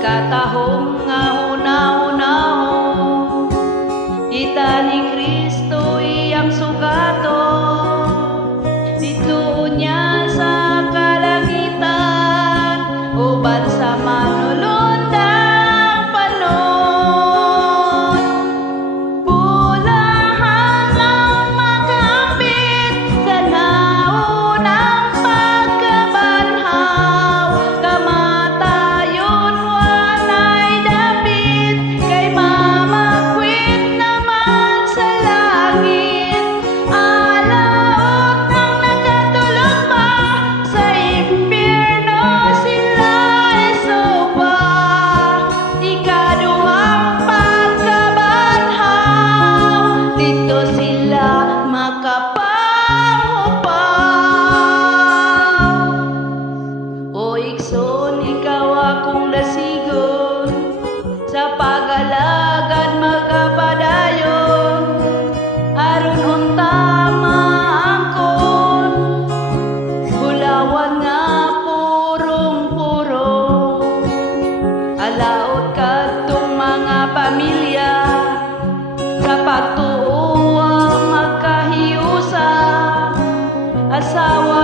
Katahong nga hunahunahon, kita ni Kristo iyang sugato, dito niya sa kalangitan, uban sa manulundang panon. Bulahan ang makapit sa naunang pagkabanhaw, kamatayon walay dapit, kay mamakwit naman sa langit. Alaot ang nakatulog pa sa impyerno, sila isoba. Ikaduhang pagkabanhaw, dito sila makapangupaw. O Igsoon, ikaw akong nasigon, sa pag-alagad magapadayon, aron unta maangkon, bulawan nga purong-purong. Alaot kadtong mga pamilya, sa pagtuo ang magkahiusa, asawa